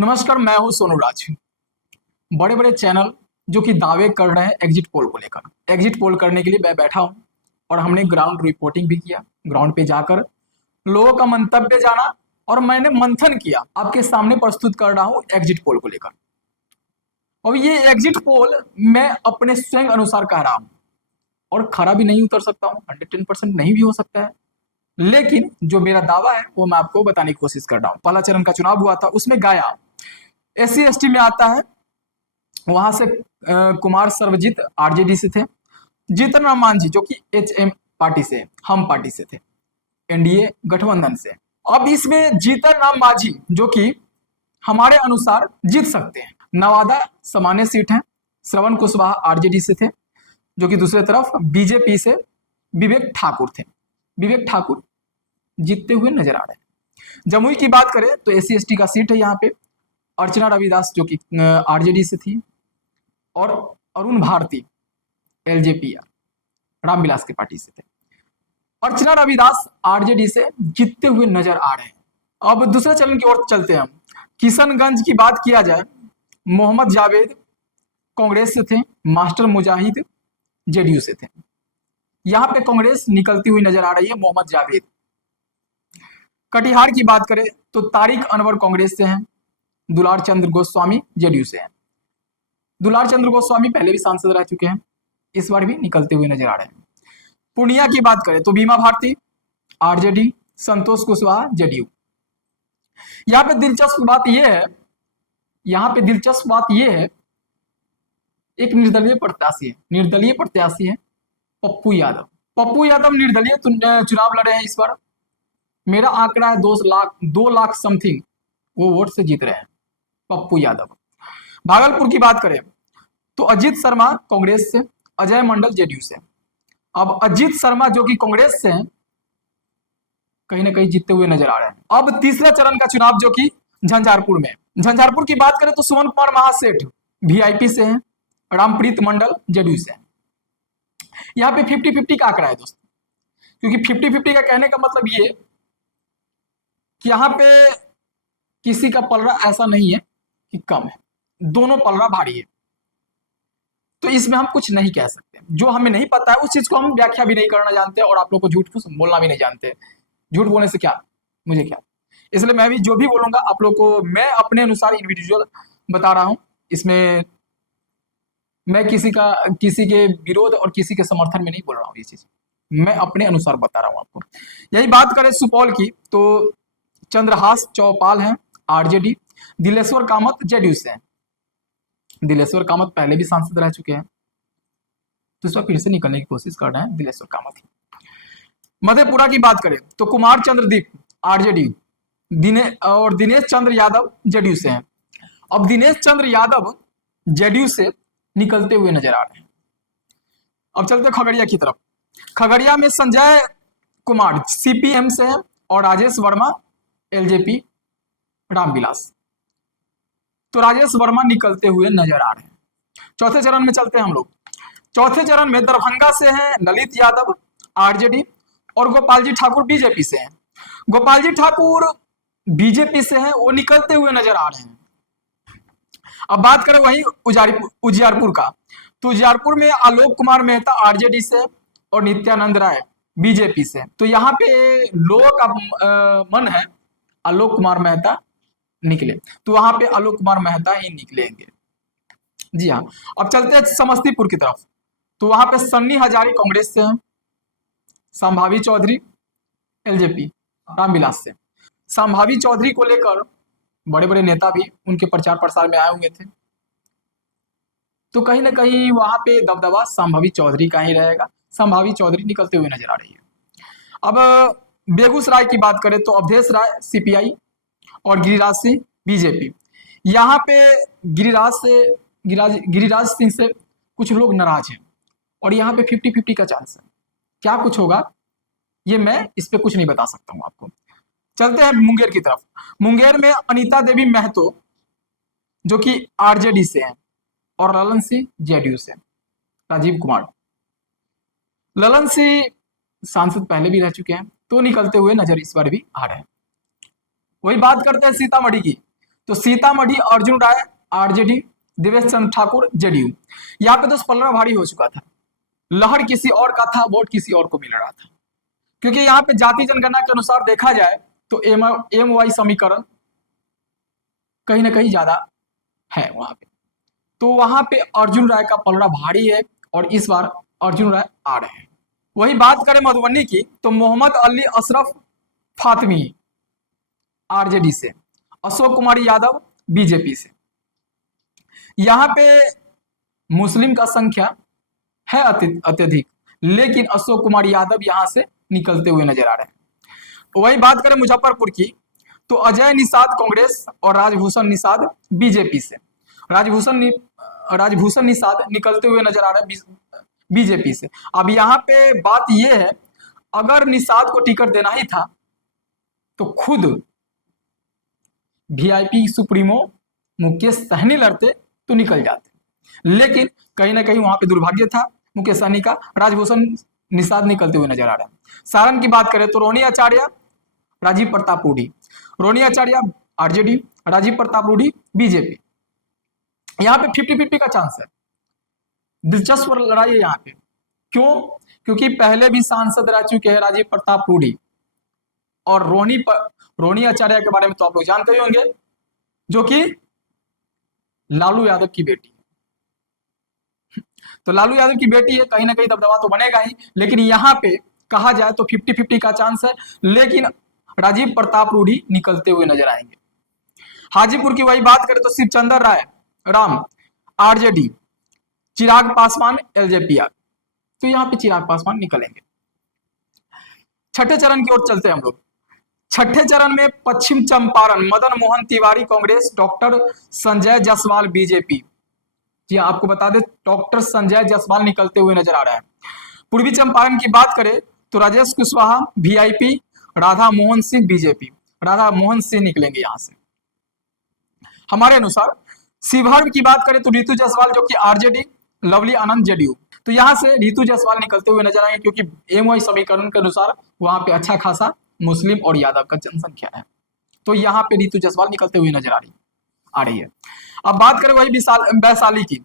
नमस्कार, मैं हूं सोनू राज। बड़े बड़े चैनल जो कि दावे कर रहे हैं एग्जिट पोल को लेकर। एग्जिट पोल करने के लिए मैं बैठा हूं और हमने ग्राउंड रिपोर्टिंग भी किया। ग्राउंड पे जाकर लोगों का मंतव्य जाना और मैंने मंथन किया। आपके सामने प्रस्तुत कर रहा हूं एग्जिट पोल को लेकर। और ये एग्जिट पोल मैं अपने स्वयं अनुसार कह रहा हूं और खरा भी नहीं उतर सकता हूं, 110% नहीं भी हो सकता है, लेकिन जो मेरा दावा है वो मैं आपको बताने की कोशिश कर रहा हूं। पहला चरण का चुनाव हुआ था, उसमें गया SC ST में आता है। वहां से कुमार सर्वजीत RJD से थे। जीतन राम मांझी जो कि HM पार्टी से, हम पार्टी से थे, NDA गठबंधन से। अब इसमें जीतन राम मांझी जो कि हमारे अनुसार जीत सकते हैं। नवादा सामान्य सीट है। श्रवण कुशवाहा RJD से थे, जो कि दूसरे तरफ BJP से विवेक ठाकुर थे। विवेक ठाकुर जीतते हुए नजर आ रहे हैं। जमुई की बात करें तो SC ST का सीट है। यहाँ पे अर्चना रविदास जो कि RJD से थी और अरुण भारती LJP रामविलास की पार्टी से थे। अर्चना रविदास RJD से जीतते हुए नजर आ रहे हैं। अब दूसरे चरण की ओर चलते हैं हम। किशनगंज की बात किया जाए, मोहम्मद जावेद कांग्रेस से थे, मास्टर मुजाहिद JDU से थे। यहाँ पे कांग्रेस निकलती हुई नजर आ रही है, मोहम्मद जावेद। कटिहार की बात करें तो तारिक अनवर कांग्रेस से हैं, दुलार चंद्र गोस्वामी JDU से हैं। दुलार चंद्र गोस्वामी पहले भी सांसद रह चुके हैं, इस बार भी निकलते हुए नजर आ रहे हैं। पूर्णिया की बात करें तो बीमा भारती RJD, संतोष कुशवाहा JDU। यहाँ पे दिलचस्प बात यह है, एक निर्दलीय प्रत्याशी है पप्पू यादव। पप्पू यादव निर्दलीय चुनाव लड़े हैं इस बार। मेरा आंकड़ा है 2 लाख समथिंग वो वोट से जीत रहे हैं पप्पू यादव। भागलपुर की बात करें तो अजीत शर्मा कांग्रेस से, अजय मंडल JDU से। अब अजीत शर्मा जो कि कांग्रेस से हैं, कहीं ना कहीं जीतते हुए नजर आ रहे हैं। अब तीसरा चरण का चुनाव जो कि झंझारपुर की बात करें तो सुमन कुमार महासेठ VIP से हैं, रामप्रीत मंडल JDU से हैं। यहाँ पे 50-50 का आंकड़ा है दोस्तों, क्योंकि 50-50 का कहने का मतलब ये कि यहाँ पे किसी का पलड़ा ऐसा नहीं है कि कम है, दोनों पलड़ा भारी है। तो इसमें हम कुछ नहीं कह सकते। जो हमें नहीं पता है उस चीज को हम व्याख्या भी नहीं करना जानते और आप लोग को झूठ बोलना भी नहीं जानते। झूठ बोलने से क्या, मुझे क्या। इसलिए मैं भी जो भी बोलूंगा आप लोग को मैं अपने अनुसार इंडिविजुअल बता रहा हूं। इसमें मैं किसी के विरोध और किसी के समर्थन में नहीं बोल रहा हूँ। ये चीज मैं अपने अनुसार बता रहा हूँ आपको। यही बात करें सुपौल की तो चंद्रहास चौपाल हैं RJD, दिलेश्वर कामत JDU से हैं। दिलेश्वर कामत पहले भी सांसद रह चुके हैं, तो इस बार फिर से निकलने की कोशिश कर रहे हैं दिलेश्वर कामत। मधेपुरा की बात करें तो कुमार चंद्रदीप RJD, दिनेश चंद्र यादव JDU से हैं। अब दिनेश चंद्र यादव JDU से निकलते हुए नजर आ रहे हैं। अब चलते खगड़िया की तरफ। खगड़िया में संजय कुमार CPM से हैं और राजेश वर्मा LJP रामविलास। तो राजेश वर्मा निकलते हुए नजर आ रहे हैं। चौथे चरण में चलते हैं हम लोग। चौथे चरण में दरभंगा से हैं ललित यादव RJD और गोपाल जी ठाकुर BJP से हैं। गोपाल जी ठाकुर BJP से हैं, वो निकलते हुए नजर आ रहे हैं। अब बात करें वही उजियारपुर का तो उजियारपुर में आलोक कुमार मेहता RJD से और नित्यानंद राय BJP से। तो यहाँ पे लोगों का मन है आलोक कुमार मेहता निकले, तो वहां पे आलोक कुमार मेहता ही निकलेंगे। जी हाँ। अब चलते हैं समस्तीपुर की तरफ। तो वहां पे सन्नी हजारी कांग्रेस से हैं, संभावी चौधरी LJP रामविलास से। संभावी चौधरी को लेकर बड़े बड़े नेता भी उनके प्रचार प्रसार में आए हुए थे, तो कहीं ना कहीं वहां पे दबदबा संभावी चौधरी का ही रहेगा। संभावी चौधरी निकलते हुए नजर आ रही है। अब बेगूसराय की बात करें तो अवधेश राय CPI और गिरिराज सिंह BJP। यहाँ पे गिरिराज सिंह से कुछ लोग नाराज हैं और यहाँ पे 50-50 का चांस है। क्या कुछ होगा ये मैं इस पे कुछ नहीं बता सकता हूँ आपको। चलते हैं मुंगेर की तरफ। मुंगेर में अनीता देवी महतो जो कि RJD से हैं और ललन सिंह JDU से। राजीव कुमार ललन सिंह सांसद पहले भी रह चुके हैं, तो निकलते हुए नजर इस बार भी आ रहे हैं। वही बात करते हैं सीतामढ़ी की तो सीतामढ़ी अर्जुन राय आरजेडी, देवेश चंद्र ठाकुर जेडीयू। यहाँ पे दोस्त पलड़ा भारी हो चुका था, लहर किसी और का था, वोट किसी और को मिल रहा था, क्योंकि यहाँ पे जाति जनगणना के अनुसार देखा जाए तो एम वाई समीकरण कहीं ना कहीं ज्यादा है वहां पे, तो वहां पे अर्जुन राय का पलड़ा भारी है और इस बार अर्जुन राय आ रहे हैं। वही बात करें मधुबनी की तो मोहम्मद अली अशरफ फातमी आरजेडी से, अशोक कुमार यादव बीजेपी से। यहाँ पे मुस्लिम का संख्या है अत्यधिक, लेकिन अशोक कुमार यादव यहां से निकलते हुए नजर आ रहे हैं। वही बात करें मुजफ्फरपुर की तो अजय निषाद कांग्रेस और राजभूषण निषाद बीजेपी से। राजभूषण निषाद निकलते हुए नजर आ रहे हैं बीजेपी से। अब यहाँ पे बात यह है, अगर निषाद को टिकट देना ही था तो खुद वीआईपी सुप्रीमो मुकेश सहनी लड़ते तो निकल जाते, लेकिन कहीं ना कहीं वहां पे दुर्भाग्य था मुकेश सहनी का, राजभूषण निषाद निकलते हुए नजर आ रहा है। सारण की बात करें तो रोनी आचार्य राजीव प्रताप रूडी, रोनी आचार्य आरजेडी, राजीव प्रताप रूडी बीजेपी। यहाँ पे 50-50 का चांस है, दिलचस्प लड़ाई है यहाँ पे। क्यों? क्योंकि पहले भी सांसद रह चुके हैं राजीव प्रताप रूडी, और रोनी आचार्य के बारे में तो आप लोग जानते ही होंगे, जो कि लालू यादव की बेटी है। तो लालू यादव की बेटी है, कहीं ना कहीं दबदबा तो बनेगा ही, लेकिन यहाँ पे कहा जाए तो 50-50 का चांस है, लेकिन राजीव प्रताप रूडी निकलते हुए नजर आएंगे। हाजीपुर की वही बात करें तो शिवचंद्र राय राम आरजेडी, चिराग पासवान एलजेपी, तो यहाँ पे चिराग पासवान निकलेंगे। छठे चरण की ओर चलते हैं हम लोग। छठे चरण में पश्चिम चंपारण मदन मोहन तिवारी कांग्रेस, डॉक्टर संजय जायसवाल बीजेपी। जी आपको बता दें डॉक्टर संजय जायसवाल निकलते हुए नजर आ रहा है। पूर्वी चंपारण की बात करें तो राजेश कुशवाहा वीआईपी, राधा मोहन सिंह बीजेपी, राधा मोहन सिंह निकलेंगे यहां से हमारे अनुसार। शिवहर की बात करें तो रितु जायसवाल जो कि आरजेडी, लवली आनंद जेडीयू, तो यहां से रितु जायसवाल निकलते हुए नजर आएंगे, क्योंकि एमवाई समीकरण के अनुसार वहां पे अच्छा खासा मुस्लिम और यादव का जनसंख्या है, तो यहाँ पे रितु जायसवाल निकलते हुए नजर आ रही है। अब बात करें वही वैशाली की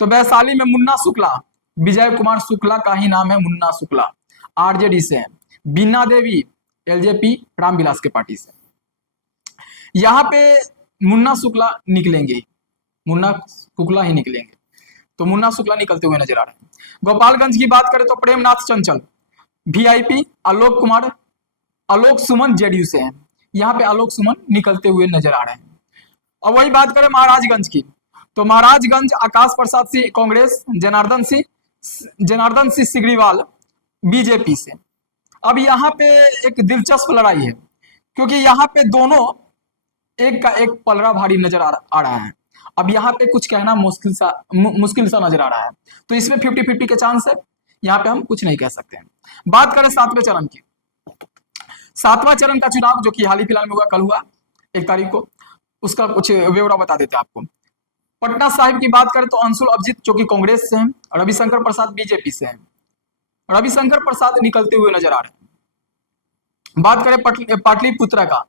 तो वैशाली में मुन्ना शुक्ला, विजय कुमार शुक्ला का ही नाम है मुन्ना शुक्ला, आरजेडी से है। बीना देवी एलजेपी रामविलास के पार्टी से। यहाँ पे मुन्ना शुक्ला निकलेंगे, मुन्ना शुक्ला ही निकलेंगे, तो मुन्ना शुक्ला निकलते हुए नजर आ रहे हैं। गोपालगंज की बात करें तो प्रेमनाथ चंचल वीआईपी, आलोक सुमन जेडीयू से हैं, यहाँ पे आलोक सुमन निकलते हुए नजर आ रहे हैं। अब वही बात करें महाराजगंज की तो महाराजगंज आकाश प्रसाद सिंह कांग्रेस, जनार्दन सिंह सिग्रीवाल बीजेपी से। अब यहाँ पे एक दिलचस्प लड़ाई है, क्योंकि यहाँ पे दोनों एक का एक पलड़ा भारी नजर आ रहा है। अब यहाँ पे कुछ कहना मुश्किल सा नजर आ रहा है, तो इसमें 50-50 के चांस है, यहाँ पे हम कुछ नहीं कह सकते हैं। बात करें सातवें चरण की, सातवां चरण का चुनाव जो कि हाल ही फिलहाल में हुआ, कल हुआ 1 तारीख को, उसका कुछ ब्यौरा बता देते हैं आपको। पटना साहिब की बात करें तो अंशुल अभिजीत जो कि कांग्रेस से हैं, रविशंकर प्रसाद बीजेपी से हैं, रविशंकर प्रसाद निकलते हुए नजर आ रहे हैं। बात करें पाटलिपुत्र का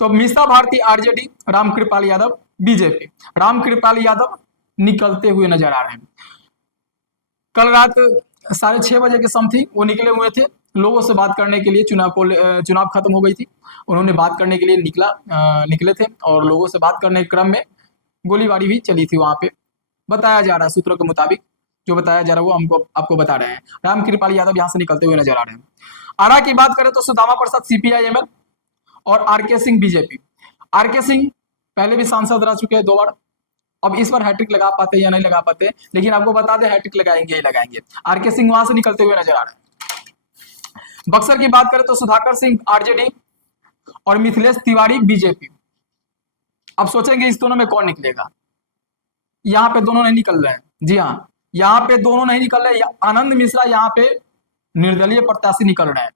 तो मीसा भारती आरजेडी, रामकृपाल यादव बीजेपी, रामकृपाल यादव निकलते हुए नजर आ रहे हैं। कल रात 6:30 बजे के समथिंग वो निकले हुए थे लोगों से बात करने के लिए, चुनाव खत्म हो गई थी, उन्होंने बात करने के लिए निकले थे, और लोगों से बात करने के क्रम में गोलीबारी भी चली थी वहां पे, बताया जा रहा है सूत्रों के मुताबिक, जो बताया जा रहा है वो आपको बता रहे हैं। रामकृपाल यादव यहाँ से निकलते हुए नजर आ रहे हैं। आरा की बात करें तो सुदामा प्रसाद सीपीआई-एमएल और RK Singh BJP. RK Singh पहले भी सांसद रह चुके हैं 2 बार, अब इस बार हैट्रिक लगा पाते या नहीं लगा पाते, लेकिन आपको बता दें हैट्रिक लगाएंगे ही लगाएंगे। आरके सिंह वहां से निकलते हुए नजर आ रहे हैं। बक्सर की बात करें तो सुधाकर सिंह आरजेडी और मिथिलेश तिवारी बीजेपी। अब सोचेंगे इस दोनों में कौन निकलेगा, यहाँ पे दोनों नहीं निकल रहे हैं। जी हाँ, यहाँ पे दोनों नहीं निकल रहे, आनंद मिश्रा यहाँ पे निर्दलीय प्रत्याशी निकल रहे हैं,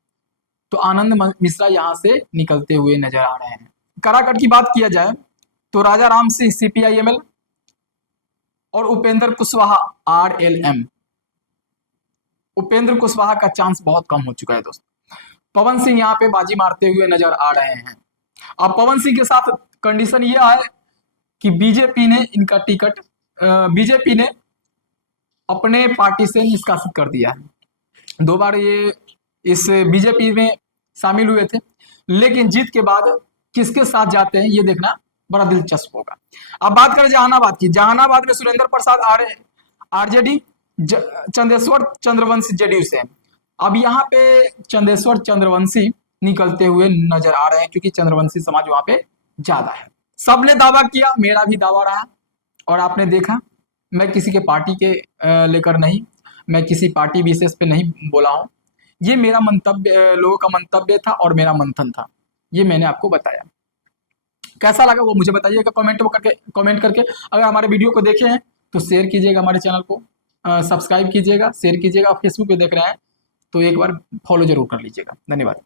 तो आनंद मिश्रा यहाँ से निकलते हुए नजर आ रहे हैं। काराकट की बात किया जाए तो राजा राम सिंह सीपीआई-एमएल और उपेंद्र कुशवाहा आरएलएम। उपेंद्र कुशवाहा का चांस बहुत कम हो चुका है दोस्तों, पवन सिंह यहाँ पे बाजी मारते हुए नजर आ रहे हैं। अब पवन सिंह के साथ कंडीशन ये है कि बीजेपी ने इनका टिकट, बीजेपी ने अपने पार्टी से निष्कासित कर दिया है। 2 बार ये इस बीजेपी में शामिल हुए थे, लेकिन जीत के बाद किसके साथ जाते हैं ये देखना बड़ा दिलचस्प होगा। अब बात करें जहानाबाद की। जहानाबाद में सुरेंद्र प्रसाद आरजेडी, चंदेश्वर चंद्रवंशी जेडीयू से। अब यहाँ पे चंदेश्वर चंद्रवंशी निकलते हुए नजर आ रहे हैं, क्योंकि चंद्रवंशी समाज वहां पे ज्यादा है। सबने दावा किया, मेरा भी दावा रहा, और आपने देखा मैं किसी के पार्टी के लेकर नहीं, मैं किसी पार्टी विशेष पे नहीं बोला हूं। ये मेरा मंतव्य, लोगों का मंतव्य था और मेरा मंथन था, ये मैंने आपको बताया। कैसा लगा वो मुझे बताइएगा कमेंट करके। अगर हमारे वीडियो को देखे हैं तो शेयर कीजिएगा, हमारे चैनल को सब्सक्राइब कीजिएगा, शेयर कीजिएगा। फेसबुक पे देख रहे हैं तो एक बार फॉलो जरूर कर लीजिएगा। धन्यवाद।